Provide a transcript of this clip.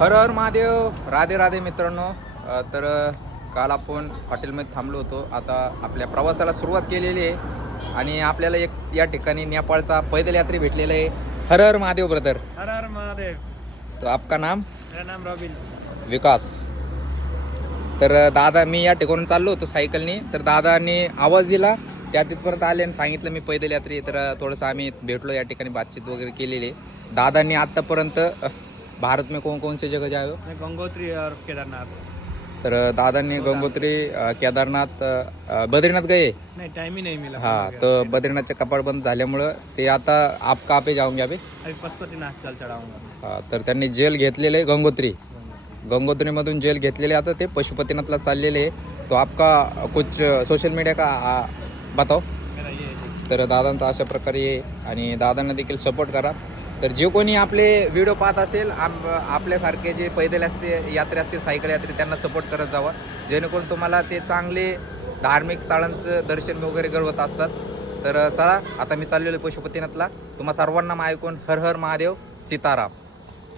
हर हर महादेव. राधे राधे मित्रांनो. तर काल आपण हॉटेलमध्ये थांबलो होतो. आता आपल्या प्रवासाला सुरुवात केलेली आहे आणि आपल्याला एक या ठिकाणी नेपाळचा पैदल यात्री भेटलेला आहे. हर हर महादेव ब्रदर. हर हर महादेव. तो आपका नाम? मेरा नाम रॉबिन. विकास. तर दादा मी या ठिकाणून चाललो होतो सायकलनी. तर दादांनी आवाज दिला त्या तिथपर्यंत आले आणि सांगितलं मी पैदल यात्री आहे. तर थोडंसं आम्ही भेटलो या ठिकाणी, बातचीत वगैरे केलेली आहे. दादांनी आत्तापर्यंत भारत में कौन से जगह जाए हो? मैं गंगोत्री और केदारनाथ. तर दादांनी गंगोत्री, केदारनाथ, बद्रीनाथ गए. नहीं, टाइम ही नहीं मिला. हाँ, तो बद्रीनाथचे कपाट बंद झाल्यामुळं ते आता आप कहाँ पे जाओगे अभी? अभी पशुपतिनाथ चल चढ़ाऊंगा. हा, तर त्यांनी जेल घेतलेले आहे गंगोत्री. गंगोत्रीमधून जेल घेतलेले, आता ते पशुपतीनाथला चाललेले आहे. तो आपका कुछ सोशल मीडिया का बताओ. मेरा ये है. तर दादांचा अशा प्रकारे आहे आणि दादांना देखील सपोर्ट करा. तर जे कोणी आपले व्हिडिओ पाहत असेल, आपल्यासारखे जे पैदल यात्रे असतील, सायकल यात्रे, त्यांना सपोर्ट करत जावा, जेणेकरून तुम्हाला ते चांगले धार्मिक स्थळांचं दर्शन वगैरे घडवत असतात. तर चला, आता मी चाललेलो पशुपतीनाथला. तुम्हा सर्वांना ऐकून हर हर महादेव, सीताराम.